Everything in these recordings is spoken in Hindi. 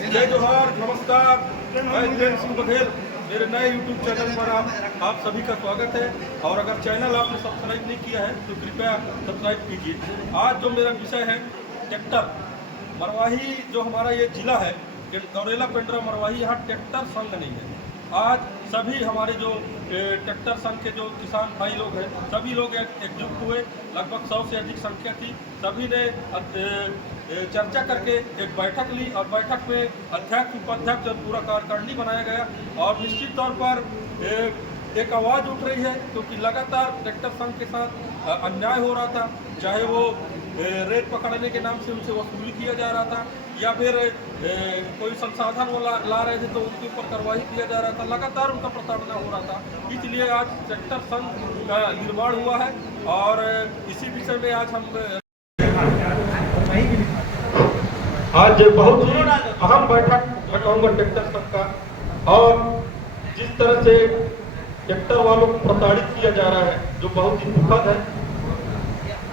जय जोहार, नमस्कार। मैं वीरेंद्र सिंह बघेल, मेरे नए YouTube चैनल पर आप सभी का स्वागत है। और अगर चैनल आपने सब्सक्राइब नहीं किया है तो कृपया सब्सक्राइब कीजिए। आज जो मेरा विषय है ट्रैक्टर मरवाही, जो हमारा ये जिला है गौरेला पेंड्रा मरवाही, यहाँ ट्रैक्टर संघ नहीं है। आज सभी हमारे जो ट्रैक्टर संघ के जो किसान भाई लोग हैं, सभी लोग एकजुट हुए। लगभग 100 से अधिक संख्या थी। सभी ने चर्चा करके एक बैठक ली और बैठक में अध्यक्ष, उपाध्यक्ष और पूरा कार्यकारिणी बनाया गया। और निश्चित तौर पर एक आवाज़ उठ रही है, क्योंकि लगातार ट्रैक्टर संघ के साथ अन्याय हो रहा था। चाहे वो रेत पकड़ने के नाम से उनसे वसूली किया जा रहा था, या फिर कोई संसाधन वो ला रहे थे तो उनके ऊपर कार्रवाई किया जा रहा था। लगातार उनका प्रताड़ना हो रहा था। इसलिए आज ट्रैक्टर संघ का निर्माण हुआ है और इसी विषय में आज हम आज बहुत ही अहम बैठक मैं कहूँगा ट्रैक्टर संघ का। और जिस तरह से ट्रैक्टर वालों को प्रताड़ित किया जा रहा है, जो बहुत ही दुखद है,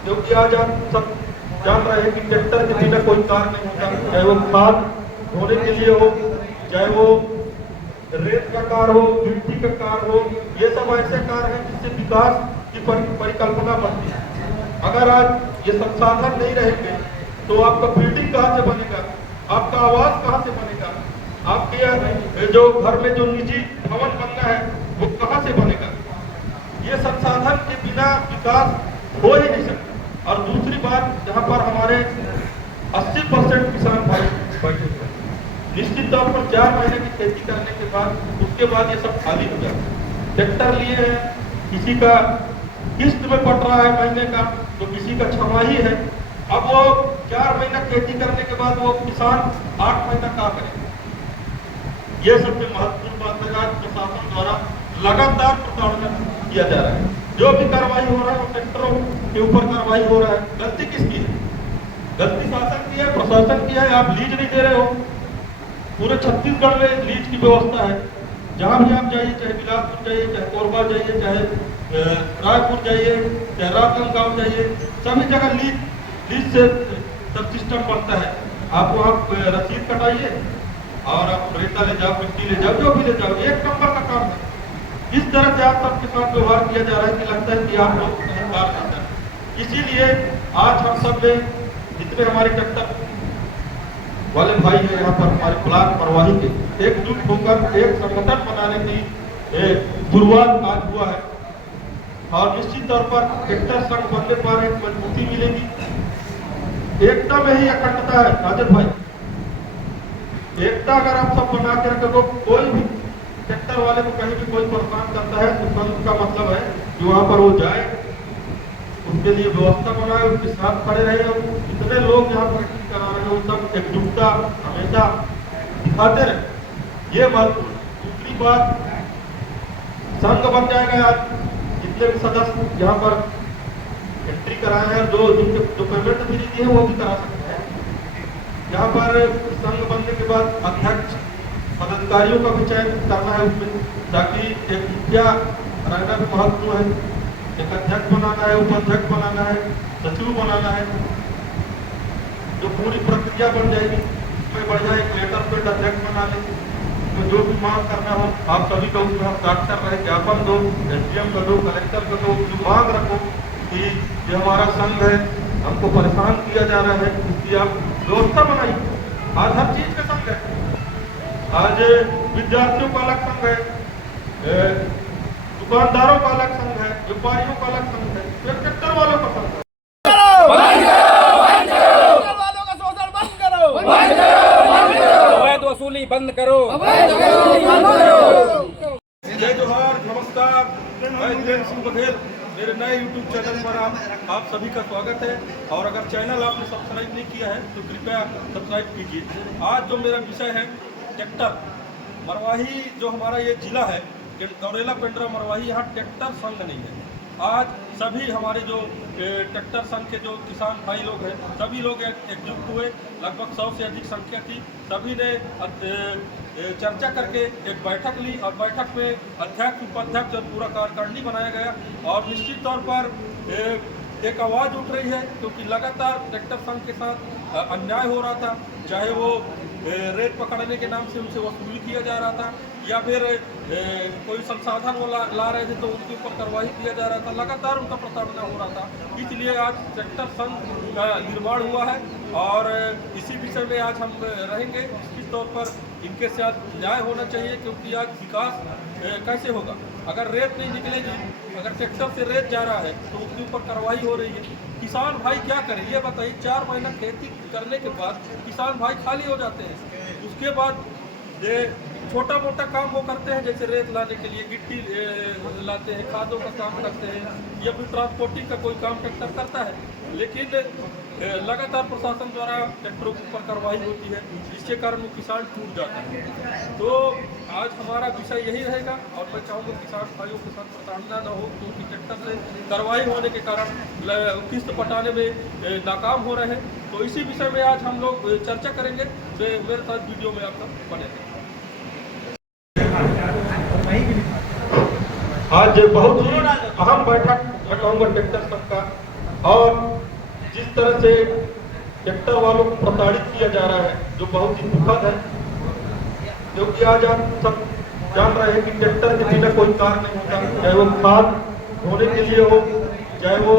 क्योंकि आज आप सब जान रहे हैं कि ट्रैक्टर के बिना कोई कार्य नहीं होता। चाहे वो खाद ढोने के लिए हो, चाहे वो रेत का कार्य हो, मिट्टी का कार्य हो, ये सब ऐसे कार्य हैं जिससे विकास की परिकल्पना बनती है। अगर आज ये संसाधन नहीं रहेंगे तो आपका बिल्डिंग कहाँ से बनेगा, आपका आवास कहाँ से बनेगा, आपके जो घर में जो निजी भवन बनना है वो कहाँ से बनेगा। ये संसाधन के बिना विकास हो ही नहीं सकता। और दूसरी बात, जहाँ पर हमारे 80% किसान भाई बैठे हुए, निश्चित तौर पर 4 महीने की खेती करने के बाद उसके बाद ये सब खाली हो जाता है। ट्रैक्टर लिए हैं, किसी का किस्त में पट रहा है महीने का, तो किसी का छमाही है। अब वो 4 महीना खेती करने के बाद वो किसान 8 महीना क्या करेगा। ये सबसे महत्वपूर्ण बात है। आज प्रशासन द्वारा लगातार प्रताड़ना किया जा रहा है। जो भी कार्रवाई हो रहा है वो ट्रैक्टरों के ऊपर कार्रवाई हो रहा है। गलती किसकी है? गलती शासन की है, प्रशासन की है। आप लीज नहीं दे रहे हो। पूरे छत्तीसगढ़ में लीज की व्यवस्था है। जहाँ भी आप जाइए, चाहे बिलासपुर जाइए, चाहे कोरबा जाइए, चाहे रायपुर जाइए, चाहे राजनांदगांव जाइए, सभी जगह लीज से सब सिस्टम बनता है। आप वहाँ रसीद कटाइए और आप रेता ले जाओ, मिट्टी ले जाओ, जो भी ले जाओ, 1 नंबर का काम है। इस तरह से आप सबके साथ व्यवहार किया जा रहा है कि लगता है कि आप लोग सरकार नहीं कर। इसीलिए आज हम सब ने, जितने हमारे ट्रैक्टर वाले भाई हैं यहाँ पर हमारे ब्लॉक मरवाही के, एकजुट होकर एक संगठन बनाने की शुरुआत आज हुआ है। और निश्चित तौर पर ट्रैक्टर संघ बनने पर एक मजबूती मिलेगी। एकता में ही अखंडता है राजन भाई। एकता अगर आप सब बना के रखो, कोई भी ट्रैक्टर वाले को कहीं भी कोई परेशान करता है तो संघ का मतलब है कि वहां पर वो जाए, उनके लिए व्यवस्था बनाए, उनके साथ खड़े रहे। और जितने लोग यहाँ पर करा रहे हैं वो सब एकजुटता हमेशा दिखाते रहे। ये महत्वपूर्ण। दूसरी बात, संघ बन जाएगा। आज जितने भी सदस्य यहाँ पर एंट्री कराए हैं, जो पेमेंट भी नहीं दिए वो भी करा सकते हैं। यहाँ पर संघ बनने के बाद अध्यक्ष, पदाधिकारियों का भी चयन करना है उसमें, ताकि एक मुखिया रहना भी महत्वपूर्ण है। एक अध्यक्ष बनाना है, उपाध्यक्ष बनाना है, सचिव बनाना है। जो पूरी प्रक्रिया बन जाएगी, उसमें बढ़िया एक लेटर पेड अध्यक्ष बना ले। तो जो भी मांग करना हो आप सभी का उसमें हस्ताक्षर रहे, ज्ञापन दो, SDM का दो, कलेक्टर का दो, जो मांग रखो कि ये हमारा संघ है, हमको परेशान किया जा रहा है, इसकी आप व्यवस्था बनाइए। आज हर चीज का संघ है। आज विद्यार्थियों का अलग संघ है, दुकानदारों का अलग संघ है, व्यापारियों का अलग संघ है, ट्रैक्टर वालों का संघ है। वसूली बंद करो। जय जोहार, नमस्कार। मैं वीरेंद्र सिंह बघेल, मेरे नए YouTube चैनल पर आप सभी का स्वागत है। और अगर चैनल आपने सब्सक्राइब नहीं किया है तो कृपया सब्सक्राइब कीजिए। आज जो मेरा विषय है ट्रैक्टर मरवाही, जो हमारा ये जिला है गौरेला पेंड्रा मरवाही, यहाँ ट्रैक्टर संघ नहीं है। आज सभी हमारे जो ट्रैक्टर संघ के जो किसान भाई लोग हैं, सभी लोग एकजुट हुए। लगभग 100 से अधिक संख्या थी। सभी ने चर्चा करके एक बैठक ली और बैठक में अध्यक्ष, उपाध्यक्ष और पूरा कार्यकारिणी बनाया गया। और निश्चित तौर पर एक आवाज़ उठ रही है, क्योंकि लगातार ट्रैक्टर संघ के साथ अन्याय हो रहा था। चाहे वो रेत पकड़ने के नाम से उनसे वसूली किया जा रहा था, या फिर कोई संसाधन वो ला रहे थे तो उनके ऊपर कार्रवाई किया जा रहा था। लगातार उनका प्रताड़ना हो रहा था। इसलिए आज ट्रैक्टर संघ का निर्माण हुआ है और इसी विषय में आज हम रहेंगे। निश्चित तौर पर इनके साथ न्याय होना चाहिए, क्योंकि आज विकास कैसे होगा अगर रेत नहीं निकलेगी। अगर ट्रैक्टर से रेत जा रहा है तो उसके ऊपर कार्रवाई हो रही है। किसान भाई क्या करें ये बताइए। 4 महीना खेती करने के बाद किसान भाई खाली हो जाते हैं। उसके बाद ये छोटा मोटा काम वो करते हैं, जैसे रेत लाने के लिए गिट्टी लाते हैं, खादों का काम करते हैं, या फिर ट्रांसपोर्टिंग का कोई काम ट्रैक्टर करता है। लेकिन लगातार प्रशासन द्वारा ट्रैक्टरों के ऊपर कार्रवाई होती है, जिसके कारण वो किसान टूट जाता है। तो आज हमारा विषय यही रहेगा और मैं चाहूँगा किसान भाइयों के साथ प्रताड़ना न हो, क्योंकि ट्रैक्टर से कार्रवाई होने के कारण किस्त पटाने में नाकाम हो रहे हैं। तो इसी विषय में आज हम लोग चर्चा करेंगे। तो मेरे साथ वीडियो में आप सब बने रहें। आज बहुत ही अहम बैठक मैं कहूँगा ट्रैक्टर संघ का, और जिस तरह से ट्रैक्टर वालों को प्रताड़ित किया जा रहा है जो बहुत ही दुखद है। क्योंकि आज आप सब जान रहे हैं कि ट्रैक्टर के बिना कोई कार्य नहीं होता, चाहे वो खाद ढोने के लिए हो, चाहे वो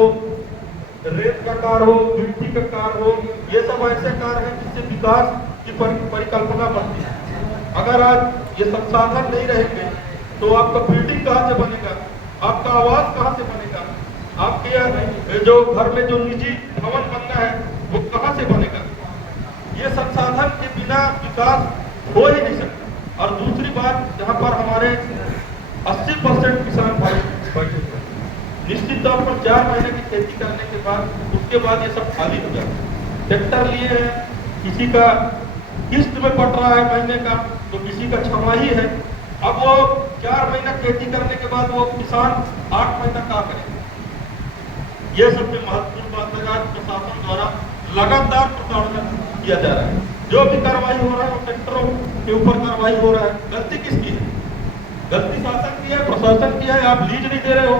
रेत का कार्य हो, मिट्टी का कार्य हो। ये सब ऐसे कार्य हैं जिससे विकास की परिकल्पना बनती है। अगर आज ये संसाधन नहीं रहेंगे तो आपका बिल्डिंग कहाँ से बनेगा, आपका आवास कहाँ से बनेगा, आपके जो घर में जो निजी भवन बनना है वो कहाँ से बनेगा। ये संसाधन के बिना विकास हो ही नहीं सकता। और दूसरी बात, जहाँ पर हमारे 80% किसान भाई बैठे हुए, निश्चित तौर पर 4 महीने की खेती करने के बाद उसके बाद ये सब खाली हो जाता है। ट्रैक्टर लिए हैं, किसी का किस्त में पट रहा है महीने का, तो किसी का छमाही है। अब वो 4 महीना खेती करने के बाद वो किसान 8 महीना क्या करेगा। ये सबसे महत्वपूर्ण बात है। आज प्रशासन द्वारा लगातार प्रताड़ना किया जा रहा है। जो भी कार्रवाई हो रहा है वो ट्रैक्टरों के ऊपर कार्रवाई हो रहा है। गलती किसकी है? गलती शासन की है, प्रशासन की है। आप लीज नहीं दे रहे हो।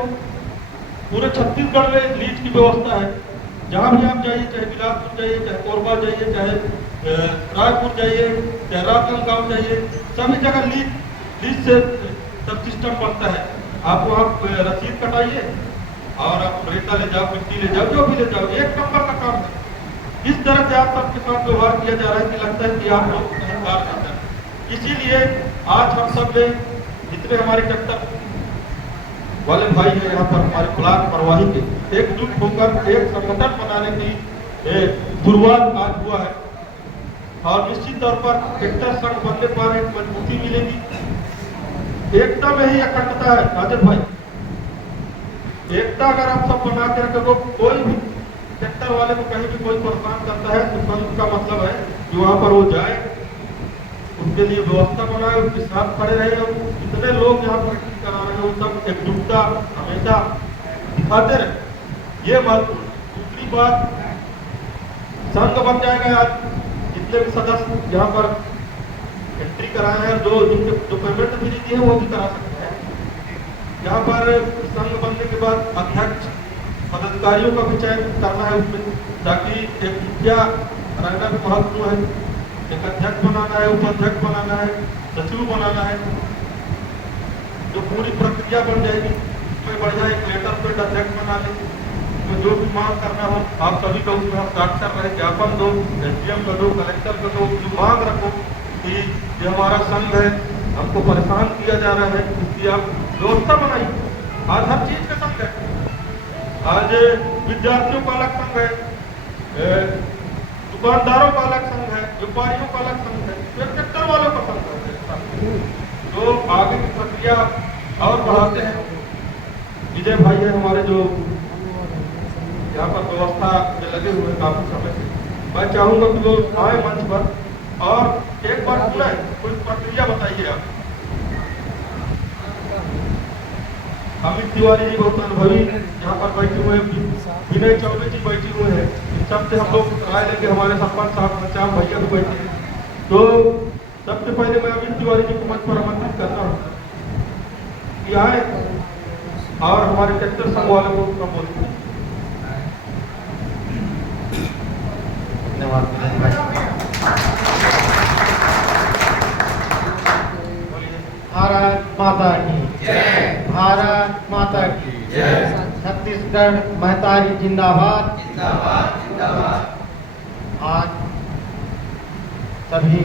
पूरे छत्तीसगढ़ में लीज की व्यवस्था है। जहाँ भी आप जाइए, चाहे बिलासपुर जाइए, चाहे कोरबा जाइए, चाहे रायपुर जाइए, चाहे राजनांदगांव जाइए, सभी जगह लीज से सब सिस्टम बनता है। आप वहाँ रसीद कटाइए और आप रेता ले जाओ, मिट्टी ले जाओ, जो भी ले जाओ, 1 नंबर का काम है। इस तरह से आप सबके साथ व्यवहार किया जा रहा है कि लगता है कि आप लोग सरकार करते हैं। इसीलिए आज हम सब ने, जितने हमारे ट्रैक्टर वाले भाई हैं यहाँ पर, हमारे ब्लॉक प्रवाही के, एकजुट होकर एक संगठन बनाने की शुरुआत आज हुआ है। और निश्चित तौर पर ट्रैक्टर संघ बनने पर एक मजबूती मिलेगी। एकता में ही अखंडता है राजन भाई। एकता अगर आप सब बना के रखे तो कोई भी ट्रैक्टर वाले को कहीं भी कोई परेशान करता है तो संघ का मतलब है कि वहां पर वो जाए, उनके लिए व्यवस्था बनाए, उनके साथ खड़े रहे। और जितने लोग यहाँ पर करा रहे हैं वो सब एकजुटता हमेशा दिखाते रहे। ये महत्वपूर्ण। दूसरी बात, संघ बन जाएगा। आज जितने भी सदस्य यहाँ पर एंट्री कराए हैं, जो पेमेंट भी नहीं है वो भी करा सकते हैं। यहाँ पर संघ बनने के बाद अध्यक्ष पदाधिकारियों का भी चयन करना है उसमें, ताकि एक मुखिया रहना भी महत्वपूर्ण है। एक अध्यक्ष बनाना है, उपाध्यक्ष बनाना है, सचिव बनाना है, जो पूरी प्रक्रिया बन जाएगी। उसमें बढ़िया एक लेटर पेड अध्यक्ष बना ले, तो जो भी मांग करना हो आप सभी का उसमें हस्ताक्षर रहे, ज्ञापन दो, SDM का दो, कलेक्टर का दो, जो मांग रखो कि ये हमारा संघ है, हमको परेशान किया जा रहा है, इसकी आप व्यवस्था बनाइए। आज हर चीज का संघ है। आज विद्यार्थियों का अलग संघ है, दुकानदारों का अलग संघ है, व्यापारियों का अलग संघ है, ट्रैक्टर वालों का संघ है। तो आगे की प्रक्रिया और बढ़ाते हैं। विजय भाई है हमारे, जो यहाँ पर व्यवस्था में लगे हुए काफी समय से। मैं चाहूंगा कि वो आए मंच पर और एक बार सुना कुछ प्रक्रिया बताइए आप। अमित तिवारी जी बहुत अनुभवी यहाँ पर बैठे हुए हैं, विनय चौबे जी बैठे हुए हैं। इन सबसे हम लोग राय लेंगे। हमारे सरपंच साहब श्याम भैया भी बैठे हैं। तो सबसे पहले मैं अमित तिवारी जी को मंच पर आमंत्रित करता हूँ कि आए और हमारे ट्रैक्टर संघ वालों को संबोधित करें। धन्यवाद। माता की जय। भारत माता की जय। छत्तीसगढ़ महतारी जिंदाबाद जिंदाबाद जिंदाबाद। आज सभी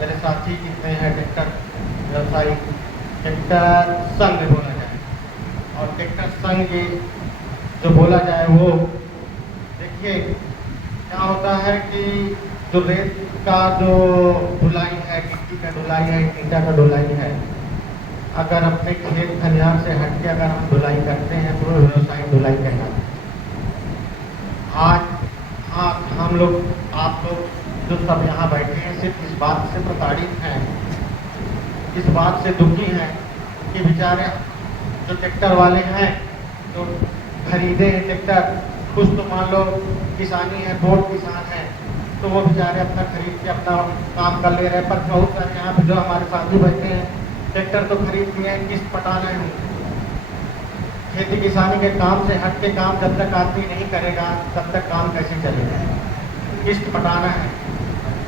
मेरे साथी जितने हैं ट्रैक्टर व्यवसायी, ट्रैक्टर संघ बोला जाए, और ट्रैक्टर संघ जो बोला जाए वो देखिए क्या होता है कि जो रेत का जो ढुलाई है, गिट्टी का ढुलाई है, ईंटा का ढुलाई है, अगर अपने खेत खलिहान से हट के अगर हम ढुलाई करते हैं तो व्यवसायिक ढुलाई कहलाता है। आज हम लोग, आप लोग जो सब यहाँ बैठे हैं सिर्फ इस बात से प्रताड़ित हैं, इस बात से दुखी हैं कि बेचारे जो ट्रैक्टर वाले हैं जो खरीदे हैं ट्रैक्टर, कुछ तो मान लो किसानी है, बोर्ड किसान है, तो वो बेचारे अपना खरीद के अपना काम कर ले रहे हैं। पर बहुत सारे यहाँ पे जो हमारे साथी बैठे हैं ट्रैक्टर तो खरीद लिए हैं, किस्त पटाना है। खेती किसानी के काम से हट के काम जब तक आदमी नहीं करेगा तब तक काम कैसे चलेगा। किस्त पटाना है,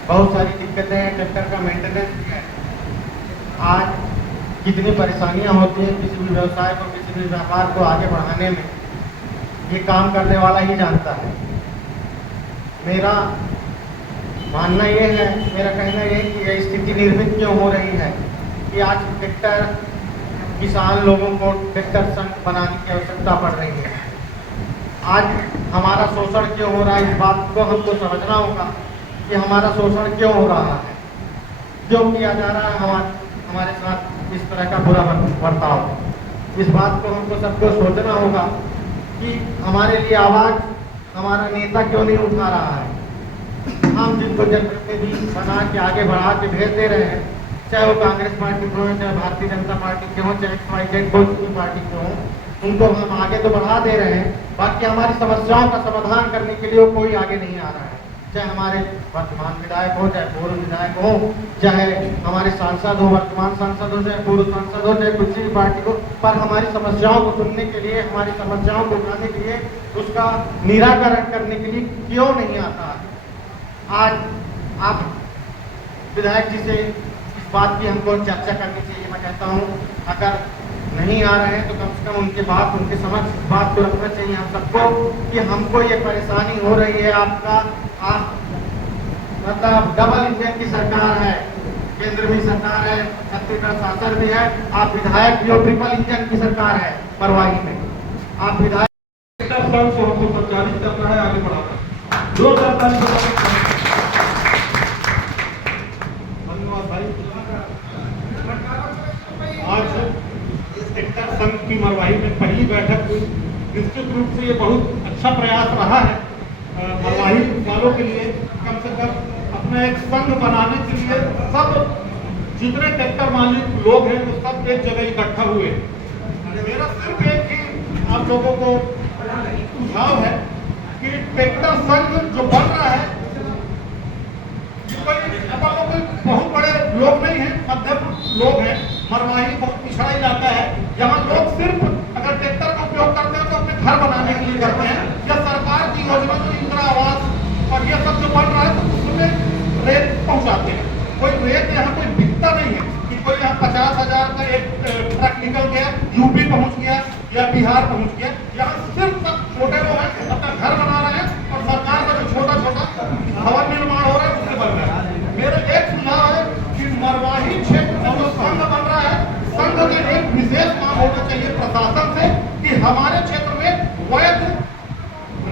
बहुत सारी दिक्कतें हैं, ट्रैक्टर का मेंटेनेंस भी है। आज कितनी परेशानियां होती हैं किसी भी व्यवसाय को, किसी भी व्यापार को आगे बढ़ाने में, ये काम करने वाला ही जानता है। मेरा मानना ये है, मेरा कहना ये है कि यह स्थिति निर्मित क्यों हो रही है कि आज ट्रैक्टर किसान लोगों को ट्रैक्टर संघ बनाने की आवश्यकता पड़ रही है। आज हमारा शोषण क्यों हो रहा है, इस बात को हमको समझना होगा कि हमारा शोषण क्यों हो रहा है, जो किया जा रहा है हमारे साथ इस तरह का बुरा बर्ताव। इस बात को हमको सबको सोचना होगा कि हमारे लिए आवाज हमारा नेता क्यों नहीं उठा रहा है। हम जिनको जनप्रतिनिधि बना के आगे बढ़ा के भेज दे रहे हैं, चाहे वो कांग्रेस पार्टी के हों, चाहे भारतीय जनता पार्टी के हों, चाहे XYZ कोई भी पार्टी के हों, उनको हम आगे तो बढ़ा दे रहे हैं, बाकी हमारी समस्याओं का समाधान करने के लिए कोई आगे नहीं आ रहा है। चाहे हमारे वर्तमान विधायक हो, चाहे पूर्व विधायक हो, चाहे हमारे सांसद हो, वर्तमान सांसद हो, चाहे पूर्व सांसद हो, चाहे किसी भी पार्टी को, पर हमारी समस्याओं को सुनने के लिए, हमारी समस्याओं को उठाने के लिए, उसका निराकरण करने के लिए क्यों नहीं आता। आज आप विधायक जी से इस बात की हमको चर्चा करनी चाहिए। मैं कहता हूँ अगर नहीं आ रहे हैं तो कम से कम उनके बात, उनके समक्ष बात को रखना चाहिए हम सबको कि हमको ये परेशानी हो रही है। आपका आप मतलब डबल इंजन की सरकार है, केंद्र भी सरकार है, छत्तीसगढ़ शासन भी है, आप विधायक भी हो, ट्रिपल इंजन की सरकार है मरवाही में। आप विधायक हमको संचालित करना है, आगे बढ़ाना है। धन्यवाद भाई। आज ट्रैक्टर संघ की मरवाही में पहली बैठक हुई। निश्चित रूप से ये बहुत अच्छा प्रयास रहा है मरवाही वालों के लिए, कम से कम अपना एक संघ बनाने के लिए सब जितने ट्रैक्टर मालिक लोग हैं वो सब एक जगह इकट्ठा हुए। मेरा सिर्फ एक ही आप लोगों को सुझाव है कि ट्रैक्टर संघ जो बन रहा है कोई बहुत बड़े लोग नहीं है, मध्यम लोग हैं। मरवाही बहुत पिछड़ा इलाका है, यहाँ लोग सिर्फ अगर ट्रैक्टर का उपयोग करते हैं तो अपने घर बनाने के लिए करते हैं, या सरकार की योजना जो इंदिरा आवास और ये सब जो बन रहा है तो उसमें रेत पहुंचाते हैं। कोई रेत यहाँ कोई बिकता नहीं है कि कोई यहाँ 50,000 का एक ट्रक निकल गया, यूपी पहुंच गया या बिहार पहुंच गया। यहाँ सिर्फ छोटे लोग हैं, अपना घर बना रहे हैं और सरकार का जो छोटा छोटा भवन निर्माण हो रहा है उससे बन रहा है। मेरा एक सुझाव है कि मरवाही क्षेत्र में जो संघ बन रहा है, संघ के एक विशेष काम होना चाहिए प्रशासन से कि हमारे क्षेत्र में वैध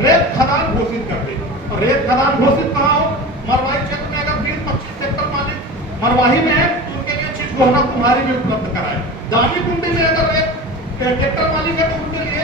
रेत खदान घोषित कर दे। और रेत खदान घोषित कहाँ हो, मरवाही क्षेत्र में अगर 20-25 ट्रैक्टर मालिक मरवाही में है तो उनके लिए चीज गोहना कुम्हारी भी उपलब्ध कराए। दानी कुंडी में अगर एक ट्रैक्टर मालिक है तो उनके लिए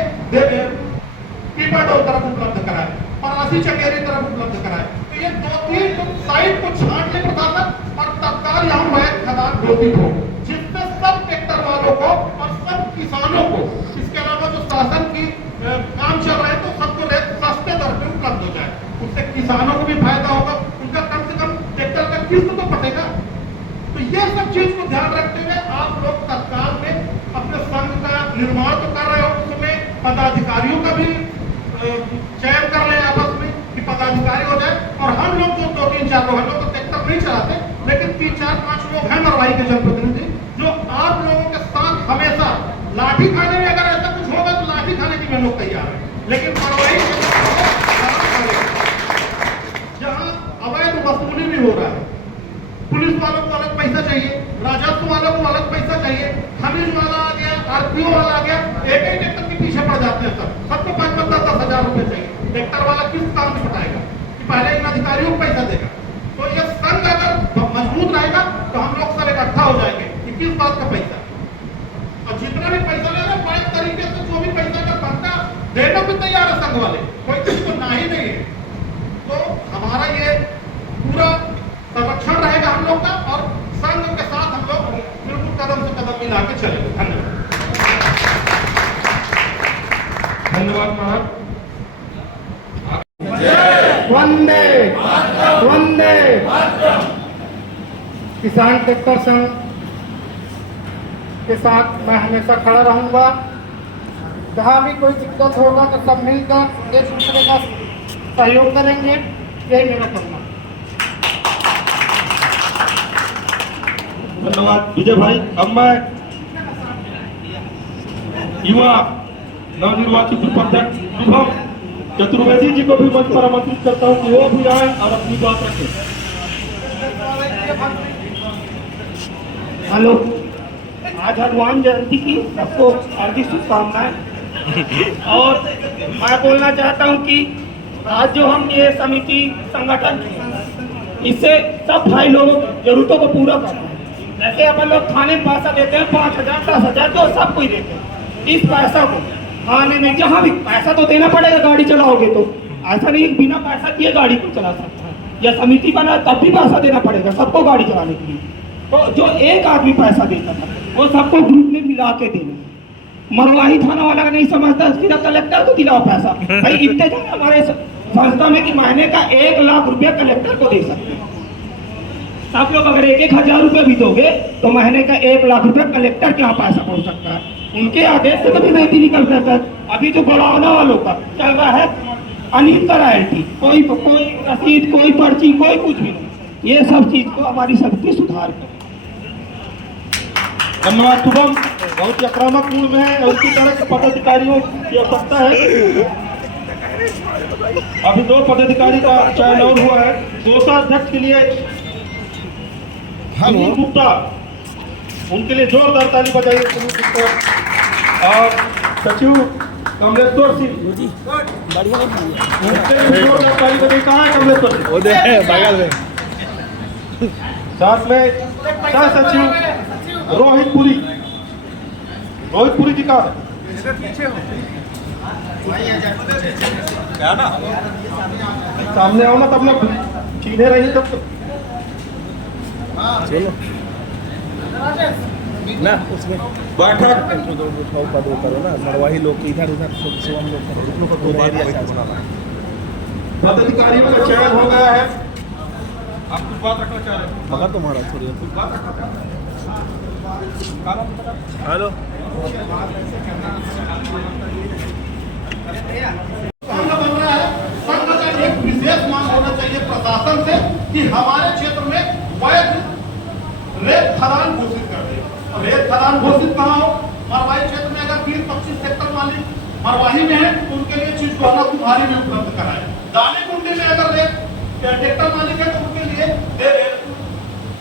पीपा डोल तरफ उपलब्ध कराए, परासी चकेरी तरफ उपलब्ध कराए। तो ये 2-3 साइट को छांट ले प्रशासन और तत्काल यहाँ वैध खदान घोषित हो, जिससे सब ट्रैक्टर वालों को और सब किसानों को, इसके अलावा जो शासन की काम चल रहे हैं तो सबको रेत सस्ते दर पे उपलब्ध हो जाए। उससे किसानों को भी फायदा होगा, उनका कम से कम ट्रैक्टर का किस्त तो पटेगा। तो ये सब चीज को ध्यान रखते हुए आप लोग तत्काल में अपने संघ का निर्माण तो कर रहे हो, उसमें पदाधिकारियों का भी चयन कर ले आपस में कि पदाधिकारी हो जाए। और हम लोग जो 2-3-4 लोग, हम लोग तो ट्रैक्टर नहीं चलाते, लेकिन 3-4-5 लोग हैं मरवाही के जनप्रतिनिधि जो आप लोगों के साथ लाठी खाने में अगर ऐसा कुछ होगा तो लाठी खाने के लिए लोग तैयार हैं, लेकिन कार्रवाई जहाँ अवैध वसूली भी हो रहा है, पुलिस वालों को अलग पैसा चाहिए, राजस्व वालों को अलग पैसा चाहिए, खनिज वाला आ गया, आरटीओ वाला आ गया, एक ही ट्रैक्टर के पीछे पड़ जाते हैं सबको 5-10 हजार रुपए चाहिए। ट्रैक्टर वाला किस काम से पटाएगा कि पहले इन अधिकारियों को पैसा देगा। तो ये संघ अगर मजबूत रहेगा तो हम लोग सब इकट्ठा हो जाएंगे कि किस बात का पैसा, और जितना भी पैसा ले रहे बड़े तरीके से जो भी पैसा का बनता देने को तैयार है संघ वाले, कोई किसी को ना ही नहीं है। तो हमारा ये पूरा संरक्षण रहेगा हम लोग का, और संघ के साथ हम लोग बिल्कुल कदम से कदम मिला के चलेंगे। धन्यवाद। धन्यवाद महाराज। वंदे वंदे किसान ट्रैक्टर संघ के साथ मैं हमेशा खड़ा रहूंगा। जहाँ भी कोई दिक्कत होगा तो सब मिलकर एक दूसरे का सहयोग करेंगे, यही मेरा कहना। धन्यवाद विजय भाई। अब मैं युवा नवनिर्वाचित उपाध्यक्ष शुभम चतुर्वेदी जी को भी मंच पर आमंत्रित करता हूँ कि वो भी आए और अपनी बात रखें। हेलो, आज हनुमान जयंती की सबको हार्दिक शुभकामनाएं। और मैं बोलना चाहता हूं कि आज जो हम ये समिति संगठन इससे सब भाई लोगों की जरूरतों को पूरा करना है। जैसे अपन लोग थाने में पैसा देते हैं 5,000 10,000 तो सब कोई देते हैं। इस पैसा को थाने में जहाँ भी पैसा तो देना पड़ेगा, गाड़ी चलाओगे तो ऐसा नहीं बिना पैसा दिए गाड़ी को चला सकता है, या समिति बना तब भी पैसा देना पड़ेगा सबको गाड़ी चलाने के लिए। तो जो एक आदमी पैसा देता था वो सबको ग्रुप में मिला के देना। मरवाही थाना वाला का नहीं समझता, सीधा कलेक्टर को दिलाओ पैसा। भाई इतने जन हमारे संस्था में कि महीने का 1 लाख रुपया कलेक्टर को दे सकते हैं। सब लोग अगर 1,000 रुपये भी दोगे तो महीने का 1 लाख रुपया कलेक्टर के यहाँ पैसा पहुँच सकता है। उनके आदेश से कभी नहीं निकल सकता है। अभी जो बड़ाना वालों का चल रहा है अनिल का रॉयल्टी, कोई रसीद, कोई पर्ची, कोई कुछ भी नहीं। ये सब चीज को हमारी समिति सुधार करे। धन्यवाद शुभम, बहुत ही आक्रामक मूड में है और इसी तरह के पदाधिकारियों की आवश्यकता है। अभी 2 पदाधिकारी का चयन और हुआ है। कोषाध्यक्ष के लिए सुनील गुप्ता, उनके लिए जोरदार ताली बजाइए सुनील गुप्ता। और सचिव कमलेश्वर सिंह, उनके लिए जोरदार ताली बजाइए। कहाँ है कमलेश्वर सिंह? साथ में सह सचिव रोहित पुरी जी का क्या ना सामने आओ ना, तब ना सीधे रहिए तब तो। चलो ना उसमें बैठक करो ना, मरवाही लोग इधर उधर हम लोग पदाधिकारियों का चयन हो गया है। आप कुछ बात रखना चाह रहे हैं? मगर तुम्हारा थोड़ी कुछ बात रखना चाह रहे हैं? हेलो, एक विशेष मांग होना चाहिए प्रशासन से कि हमारे क्षेत्र में वैध रेत खदान घोषित कर दे। रेत खदान घोषित कहाँ हो? मरवाही क्षेत्र में अगर 20-25 सेक्टर मालिक मरवाही में है तो उनके लिए चीज गौना कुम्हारी में उपलब्ध कराए। दाने कुंडी में अगर रेत ट्रैक्टर मालिक है तो उनके लिए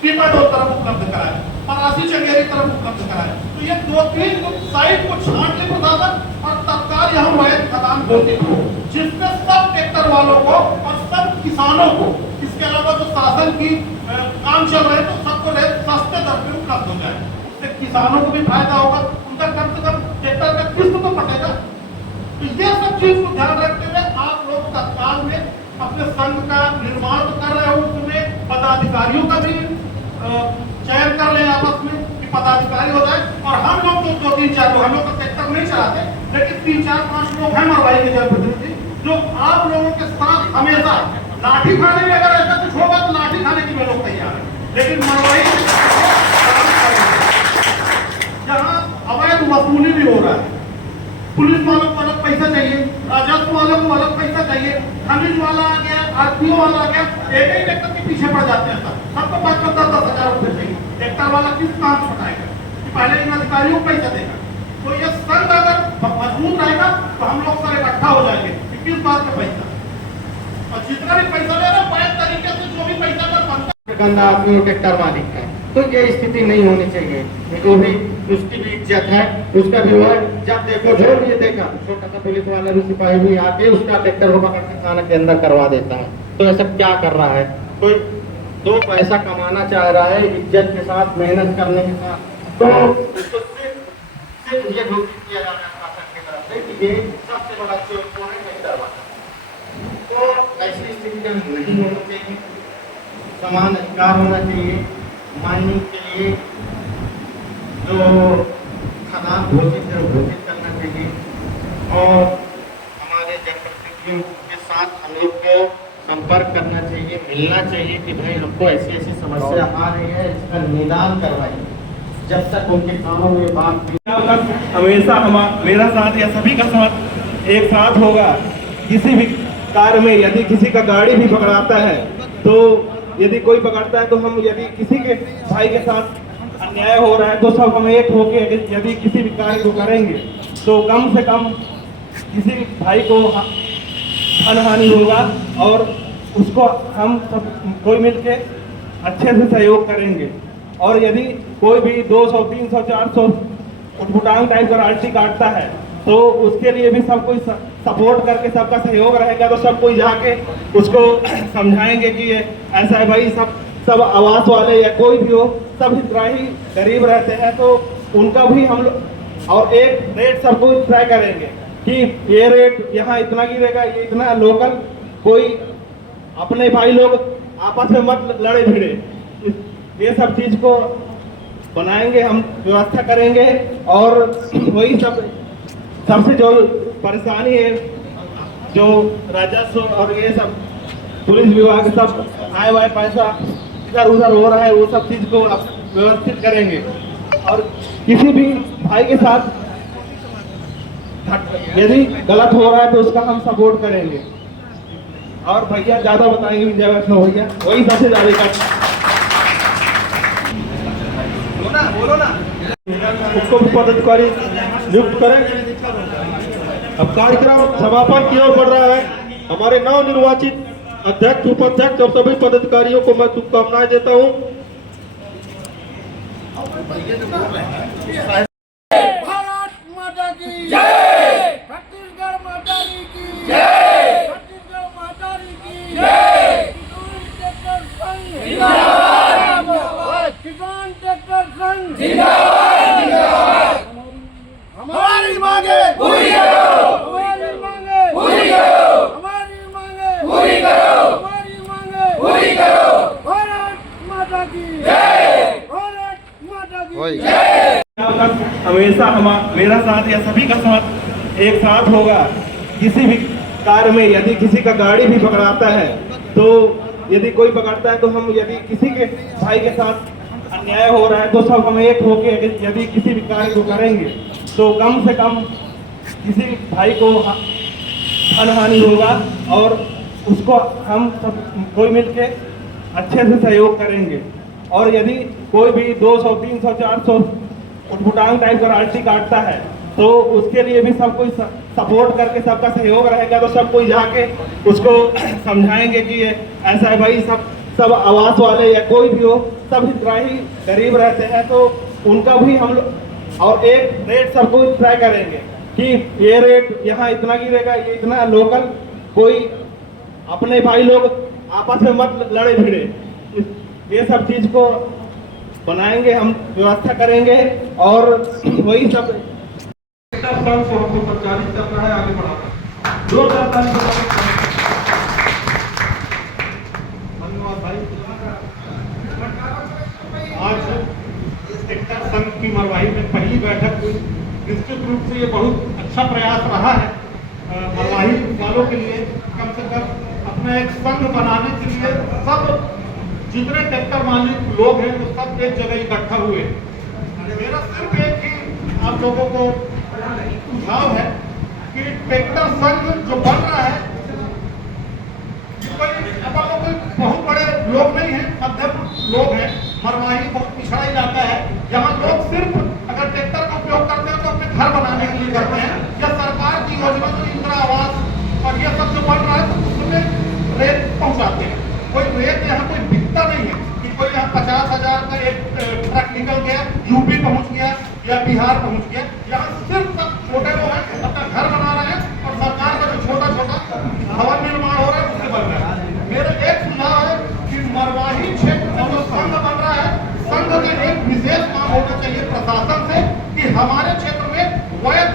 पीपाडोर तरफ उपलब्ध कराए, परासी चंगेरी तरफ उपलब्ध कराए। तो ये 2-3 साइट को छांट ले प्रशासन और तत्काल यहाँ वैध खदान घोषित हो, जिसमें सब ट्रैक्टर वालों को और सब किसानों को, इसके अलावा जो शासन की काम चल रहे हैं तो सबको रेत सस्ते दर पे उपलब्ध हो जाए। इससे किसानों को भी फायदा होगा, उनका कम से कम ट्रैक्टर का किस्त तो कटेगा। तो ये सब चीज को ध्यान रखते हुए आप लोग तत्काल में अपने संघ का निर्माण कर रहे हो, उसमें पदाधिकारियों का भी चयन कर लें आपस में कि पदाधिकारी हो जाए। और हम लोग तो 2-3-4 लोग, हम लोग तो ट्रैक्टर नहीं चलाते, लेकिन 3-4-5 लोग हैं मरवाही के जनप्रतिनिधि जो आप लोगों के साथ हमेशा लाठी खाने में अगर ऐसा कुछ होगा तो लाठी खाने के लिए लोग तैयार हैं, लेकिन मरवाही जहाँ अवैध वसूली भी हो रहा है, पुलिस वालों को अलग पैसा चाहिए, राजस्व वालों को अलग पैसा चाहिए, खनिज वाला आ गया, आरटीओ वाला आ गया, एक ही ट्रैक्टर के पीछे पड़ जाते हैं सबको 5-10 हजार रुपये चाहिए। ट्रैक्टर वाला किस काम से उठाएगा कि पहले इन अधिकारियों को पैसा देगा। तो ये संघ अगर मजबूत रहेगा तो हम लोग सब इकट्ठा हो जाएंगे। किस बात का पैसा, और जितना भी पैसा ले रहे वैध तरीके से जो भी पैसा का बनता गंदा आदमी ट्रैक्टर मालिक है, तो ये स्थिति नहीं होनी चाहिए। जो भी उसकी भी इज्जत है, उसका भी वो जब देखो जो भी देखा छोटा सा पुलिस वाला भी सिपाही भी आके उसका ट्रैक्टर को पकड़ के थाना के अंदर करवा देता है। तो ऐसा क्या कर रहा है? कोई दो पैसा कमाना चाह रहा है इज्जत के साथ, मेहनत करने के साथ, तो उसको सिर्फ ये घोषित किया जा रहा है शासन की तरफ से कि ये सबसे बड़ा चोर है ट्रैक्टर वाला। तो ऐसी स्थिति नहीं होनी चाहिए। समान अधिकार होना चाहिए। माइनिंग के लिए जो खदान घोषित है घोषित करना चाहिए, और हमारे जनप्रतिनिधियों के साथ हम लोग को संपर्क करना चाहिए, मिलना चाहिए कि भाई हमको ऐसी ऐसी समस्या आ रही है, इसका निदान करवाइए। जब तक उनके कानों में बात हमेशा मेरा साथ या सभी का साथ एक साथ होगा। किसी भी कार्य में यदि किसी का गाड़ी भी पकड़ाता है, तो यदि कोई पकड़ता है तो हम यदि किसी के भाई के साथ अन्याय हो रहा है तो सब हम एक होके यदि किसी भी कार्य को करेंगे तो कम से कम किसी भी भाई को हानि होगा, और उसको हम सब कोई मिलके अच्छे से सहयोग करेंगे। और यदि कोई भी 200, 300, 400 उटपुटांग टाइप का राल्टी काटता है तो उसके लिए भी सब कोई सपोर्ट करके सबका सहयोग रहेगा, तो सब कोई जाके उसको समझाएंगे कि ये ऐसा है भाई, सब आवास वाले या कोई भी हो, सब हितग्राही गरीब रहते हैं, तो उनका भी हम लोग और एक रेट सबको ट्राई करेंगे कि ये रेट यहाँ इतना गिरेगा, ये इतना लोकल, कोई अपने भाई लोग आपस में मत लड़े भिड़े, ये सब चीज को बनाएंगे, हम व्यवस्था करेंगे। और वही सबसे जो परेशानी है, जो राजस्व और ये सब पुलिस विभाग सब आए हुए पैसा इधर उधर हो रहा है, वो सब चीज को व्यवस्थित करेंगे। और किसी भी भाई के साथ यदि गलत हो रहा है तो उसका हम सपोर्ट करेंगे। और भैया ज्यादा बताएंगे विजय वैष्णव भैया, वही सबसे ज्यादा बोलो ना उसको भी पदाधिकारी नियुक्त करें। अब कार्यक्रम समापन की ओर बढ़ रहा है। हमारे नव निर्वाचित अध्यक्ष, उपाध्यक्ष और सभी पदाधिकारियों को मैं शुभकामनाएं देता हूं। भारत माता की जय, छत्तीसगढ़ माता की जय, छत्तीसगढ़ माता की जय, किसान ट्रैक्टर संघ जिंदाबाद, किसान ट्रैक्टर संघ जिंदाबाद, जिंदाबाद। हमारी मांगे पूरी करो, हमारी मांगे पूरी करो, हमारी मांगे पूरी करो, हमारी मांगे पूरी करो। भारत माता की जय, भारत माता की जय। हमेशा मेरा साथ या सभी का साथ एक साथ होगा। किसी भी कार्य में यदि किसी का गाड़ी भी पकड़ाता है, तो यदि कोई पकड़ता है तो हम यदि किसी के भाई के साथ अन्याय हो रहा है तो सब हम एक होके यदि किसी भी कार्य को करेंगे तो कम से कम किसी भी भाई को हानि होगा, और उसको हम सब कोई मिलके अच्छे से सहयोग करेंगे। और यदि कोई भी 200, 300, 400 उटपुटांग टाइप का राल्टी काटता है तो उसके लिए भी सब कोई सपोर्ट करके सबका सहयोग रहेगा, तो सब कोई जाके उसको समझाएंगे कि ये ऐसा है भाई, सब आवास वाले या कोई भी हो, सब हितग्राही गरीब रहते हैं, तो उनका भी हम लोग और एक रेट सबको ट्राई करेंगे कि ये रेट यहाँ इतना गिरेगा, ये इतना लोकल, कोई अपने भाई लोग आपस में मत लड़े भिड़े, ये सब चीज को बनाएंगे, हम व्यवस्था करेंगे। और वही सब संघ को हमको संचालित करना है, आगे बढ़ाना है। जोरदार ताली बजाएं। धन्यवाद भाई। आज ट्रैक्टर संघ की मरवाही में पहली बैठक हुई। निश्चित रूप से ये बहुत अच्छा प्रयास रहा है मरवाही वालों के लिए, कम से कम अपना एक संघ बनाने के लिए सब जितने ट्रैक्टर मालिक लोग हैं वो सब एक जगह इकट्ठा हुए। मेरा सिर्फ एक ही आप लोगों को सुझाव है कि ट्रैक्टर संघ जो बन रहा है, कोई बहुत बड़े लोग नहीं हैं, मध्यम लोग हैं। मरवाही बहुत पिछड़ा इलाका है, यहाँ लोग सिर्फ अगर ट्रैक्टर का उपयोग करते हैं तो अपने घर पहुंचाते हैं। कोई रेत यहाँ कोई बिकता नहीं है कि कोई यहाँ 50,000 का एक ट्रक निकल गया, यूपी पहुंच गया या बिहार पहुंच गया। यहाँ सिर्फ सब छोटे लोग हैं, अपना घर बना रहे हैं और सरकार का जो छोटा छोटा भवन निर्माण हो रहा है उससे बन रहा है। मेरा एक सुझाव है कि मरवाही क्षेत्र और जो संघ बन रहा है, संघ के एक विशेष काम होना चाहिए प्रशासन से कि हमारे क्षेत्र में वैध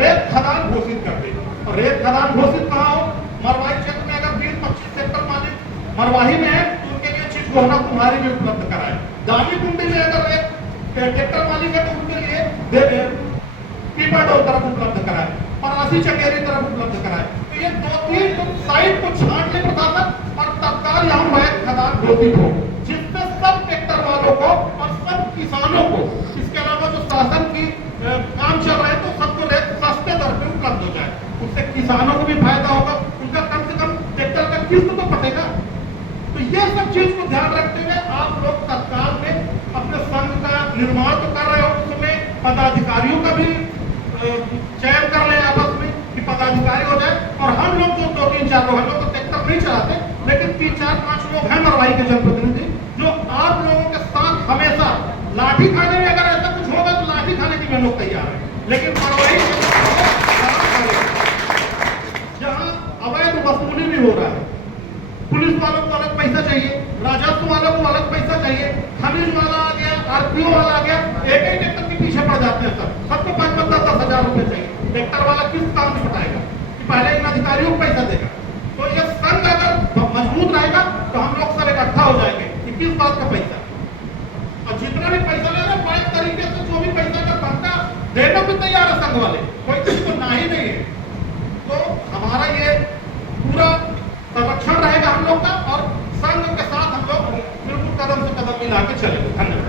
रेत खदान घोषित कर दे। और रेत खदान घोषित कहाँ हो? मरवाही क्षेत्र में अगर 20-25 सेक्टर मालिक मरवाही में है तो उनके लिए चीज गोहना कुम्हारी भी उपलब्ध कराए। दानी कुंडी में अगर एक ट्रैक्टर मालिक है तो उनके लिए पीपा डोल तरफ उपलब्ध कराए, परासी चकेरी तरफ उपलब्ध कराए। तो ये 2-3 साइट को छांट ले प्रशासन और तत्काल यहाँ वैध खदान घोषित हो, जिससे सब ट्रैक्टर वालों को और सब किसानों को, इसके अलावा जो शासन की काम चल रहा है तो सबको रेत सस्ते दर पे उपलब्ध हो जाए। उससे किसानों को भी फायदा होगा, उनका कम से कम ट्रैक्टर का किस्त तो कटेगा। तो ये सब चीज को ध्यान रखते हुए आप लोग तत्काल में अपने संघ का निर्माण तो कर रहे हो, उसमें पदाधिकारियों का भी चयन कर ले आपस में कि पदाधिकारी हो जाए। और हम लोग जो 2-3-4 लोग, हम लोग तो ट्रैक्टर नहीं चलाते, लेकिन 3-4-5 लोग हैं मरवाही के जनप्रतिनिधि जो आप लोगों के साथ हमेशा लाठी खाने में अगर ऐसा कुछ होगा तो लाठी खाने के लिए लोग तैयार हैं। लेकिन मरवाही जहाँ अवैध वसूली भी हो रहा है, पुलिस वालों को अलग पैसा चाहिए, राजस्व वालों को अलग पैसा चाहिए, खनिज वाला आ गया, आरपीओ वाला आ गया, एक एक ट्रैक्टर के पीछे पड़ जाते हैं सब, सबको 5-10 हजार रुपए चाहिए। ट्रैक्टर वाला किस काम से पटाएगा कि पहले इन अधिकारियों को पैसा देगा। तो ये संघ अगर मजबूत रहेगा तो हम लोग सब इकट्ठा हो जाएंगे कि किस बात का पैसा, और जितना भी पैसा ले रहे हैं वाइज तरीके से जो भी पैसा का बनता देने भी तैयार है संघ वाले, कोई किसी को ना ही नहीं है। तो हमारा ये पूरा संरक्षण रहेगा हम लोग का, और संघ के साथ हम लोग बिल्कुल कदम से कदम मिला के चलेंगे। धन्यवाद।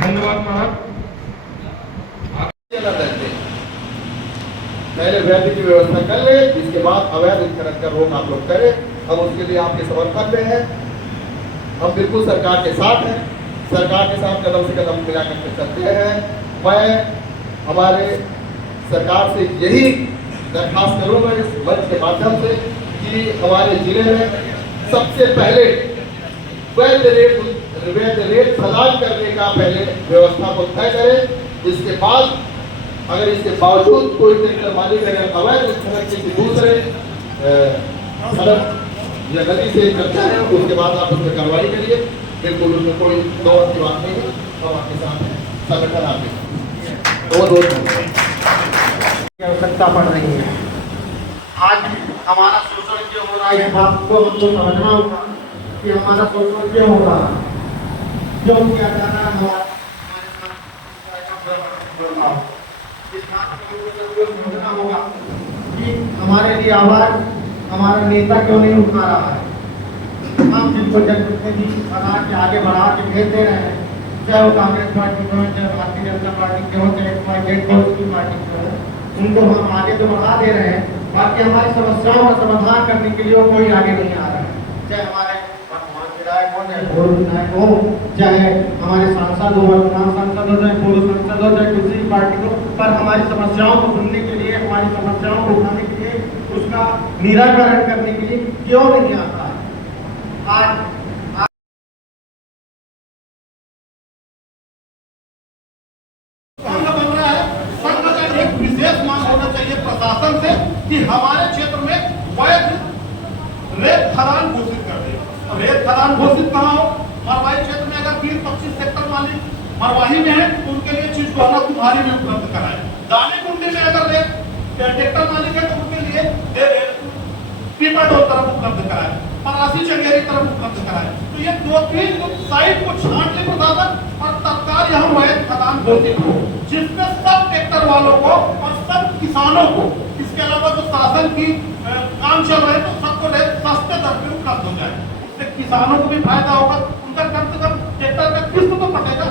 धन्यवाद महाराज। पहले वैध की व्यवस्था कर ले, इसके बाद अवैध उत्खनन का रोक आप लोग करें। हम उसके लिए आपके समर्थन में हैं। हम बिल्कुल सरकार के साथ हैं, सरकार के साथ कदम से कदम मिला करके चलते हैं। मैं हमारे सरकार से यही दरखास्त करूंगा इस मंच के माध्यम से कि हमारे जिले में सबसे पहले वैध रेत खदान करने का पहले व्यवस्था को तय करें। इसके बाद अगर इसके बावजूद कोई ट्रैक्टर मालिक अगर अवैध उत्खनन किसी दूसरे सड़क या नदी से करता है उसके बाद आप उस पर कार्रवाई करिए। बिल्कुल उसमें कोई दो की बात नहीं है। हम आपके साथ हैं, संगठन आपके दो की आवश्यकता पड़ रही है। आज हमारा शोषण क्यों हो रहा है, इस बात को हमको समझना होगा कि हमारा शोषण क्यों हो रहा है, क्यों किया जा रहा है। इस बात को समझना होगा कि हमारे लिए आवाज हमारा नेता क्यों नहीं उठा रहा है। हम जिनको जनप्रतिनिधि बना के आगे बढ़ा के भेज दे रहे हैं, चाहे वो कांग्रेस पार्टी के हो, चाहे भारतीय जनता पार्टी के हो, चाहे कोई पार्टी के हो, उनको हम आगे तो बढ़ा दे रहे हैं। बाकी हमारी समस्याओं का समाधान करने के लिए वो कोई आगे नहीं आ रहा है। चाहे हमारे वर्तमान विधायक हो, चाहे पूर्व विधायक हो, चाहे हमारे सांसद हो, वर्तमान सांसद हो, चाहे पूर्व सांसद हो, चाहे किसी भी पार्टी हो, पर हमारी समस्याओं को सुनने के लिए, हमारी समस्याओं को उठाने के लिए, उसका निराकरण करने के लिए क्यों नहीं आता है। आज प्रशासन से कि हमारे क्षेत्र में वैध रेत खदान घोषित कर दे। रेत खदान घोषित कहाँ हो? मरवाही क्षेत्र में अगर 20-25 सेक्टर मालिक मरवाही में है तो उनके लिए चीज गोहना कुम्हारी भी उपलब्ध कराए। दानी कुंडी में अगर रेत ट्रैक्टर मालिक है तो उनके लिए पीपा डोल तरफ उपलब्ध कराए, परासी चकेरी तरफ उपलब्ध कराए। तो ये 2-3 साइट को छांट ले प्रशासन और तत्काल यहाँ वैध खदान घोषित हो, जिसमें सब ट्रैक्टर वालों को और सब किसानों को, इसके अलावा जो शासन की काम चल रहे हैं तो सबको रेत सस्ते दर पे उपलब्ध हो जाए। उससे किसानों को भी फायदा होगा, उनका कम से कम ट्रैक्टर का किस्त तो कटेगा।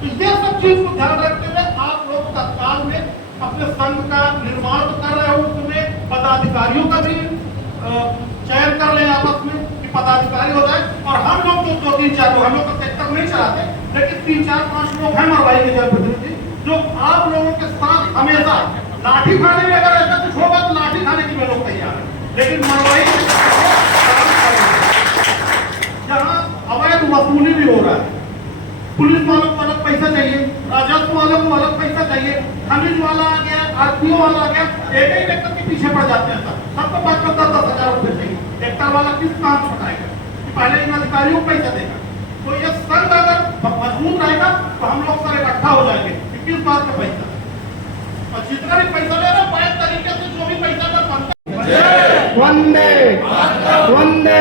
तो ये सब चीज को ध्यान रखते हुए आप लोग तत्काल में अपने संघ का निर्माण तो कर रहे हो, उसमें पदाधिकारियों का भी चयन कर ले आपस में कि पदाधिकारी हो जाए। और हम लोग जो 2-3-4 लोग, हम लोग तो ट्रैक्टर नहीं चलाते, लेकिन 3-4-5 लोग हैं मरवाही के जनप्रतिनिधि जो आप लोगों के साथ हमेशा लाठी खाने में अगर ऐसा कुछ होगा तो लाठी उठाने के लिए लोग तैयार हैं, लेकिन मरवाही जहाँ अवैध वसूली भी हो रहा है, पुलिस वालों को अलग पैसा चाहिए, राजस्व वालों को अलग पैसा चाहिए, खनिज वाला आ गया, आरटीओ वाला आ गया, एक ही ट्रैक्टर के पीछे पड़ जाते हैं सब, सबको 5-10 हजार रुपए चाहिए। ट्रैक्टर वाला किस काम छुटाएगा? पहले इन अधिकारियों को पैसा देगा। तो ये संघ अगर मजबूत रहेगा तो हम लोग सब इकट्ठा हो जाएंगे कि किस बात का पैसा, और जितना भी पैसा ले रहा है तरीके से जो भी पैसा का बनता वंदे वंदे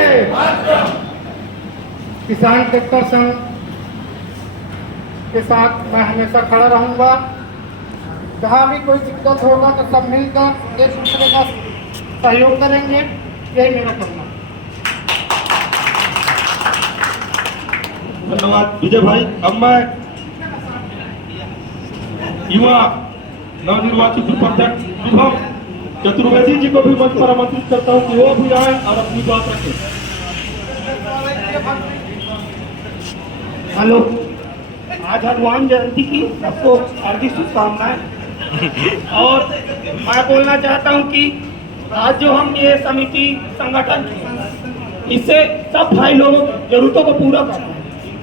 किसान ट्रैक्टर संघ के साथ मैं हमेशा खड़ा रहूंगा। जहाँ भी कोई दिक्कत होगा तो सब मिलकर एक दूसरे का सहयोग करेंगे, यही मेरा कहना। धन्यवाद विजय भाई। अब मैं युवा नवनिर्वाचित उपाध्यक्ष शुभम चतुर्वेदी जी को भी मंच पर आमंत्रित करता हूं कि वो भी आए और अपनी बात रखें। हेलो, आज हनुमान जयंती की सबको हार्दिक शुभकामनाएं। और मैं बोलना चाहता हूं कि आज जो हम ये समिति संगठन इससे सब भाई लोगों की जरूरतों को पूरा करते हैं।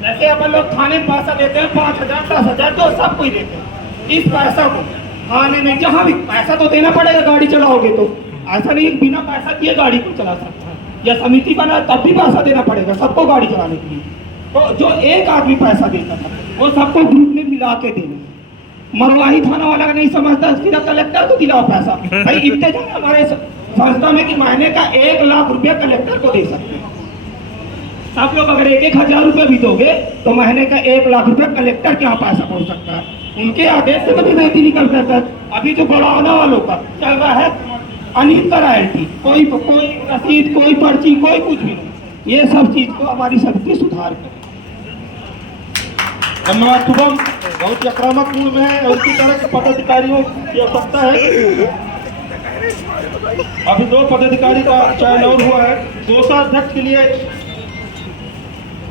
जैसे अपन लोग खाने में पैसा देते हैं 5,000 10,000 तो सब कोई देते हैं। इस पैसा को खाने में जहाँ भी पैसा तो देना पड़ेगा, गाड़ी चलाओगे तो ऐसा नहीं बिना पैसा दिए गाड़ी को चला सकता है, या समिति बना तब भी पैसा देना पड़ेगा सबको गाड़ी चलाने के लिए। तो जो एक आदमी पैसा देता था वो सबको ग्रुप में मिला के देना। मरवाही थाना वाला का नहीं समझता, सीधा कलेक्टर को दिलाओ पैसा। भाई इतने जन हमारे संस्था में कि महीने का 1 लाख रुपया कलेक्टर को दे सकते हैं। आप लोग अगर 1,000 रुपये भी दोगे तो महीने का 1 लाख रुपया कलेक्टर के यहाँ पैसा पहुंच सकता है। उनके आदेश से कभी नहीं निकल सकता है। अभी जो बड़ौदा वालों का चल रहा है अनिल का रॉयल्टी, कोई रसीद, कोई पर्ची, कोई कुछ भी नहीं। ये सब चीज को हमारी समिति सुधार करे। धन्यवाद शुभम, बहुत ही आक्रामक मूड में है और इसी तरह के पदाधिकारियों की आवश्यकता है। अभी 2 पदाधिकारी का चयन और हुआ है। कोषाध्यक्ष के लिए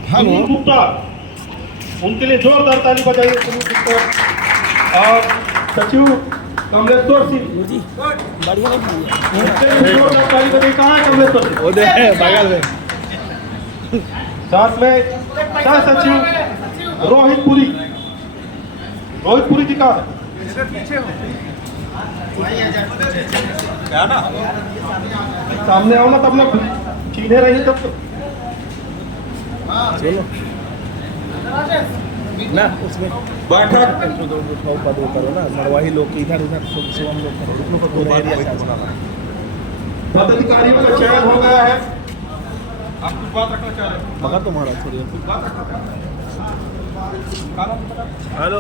सुनील गुप्ता, उनके लिए जोरदार ताली बजाइए सुनील गुप्ता। और सचिव कमलेश्वर सिंह, उनके लिए जोरदार ताली बजाइए। कहाँ है कमलेश्वर सिंह? बगल में। साथ में सह सचिव रोहित पुरी जी का क्या ना सामने आओ ना, तब ना सीधे रहिए तब तो। चलो ना उसमें बैठक पद करो ना, मरवाही लोग की इधर उधर हम लोग करो। पदाधिकारियों का चयन हो गया है। आप कुछ बात रखना चाह रहे हैं? मगर तुम्हारा छोड़िए। बात रखना हेलो।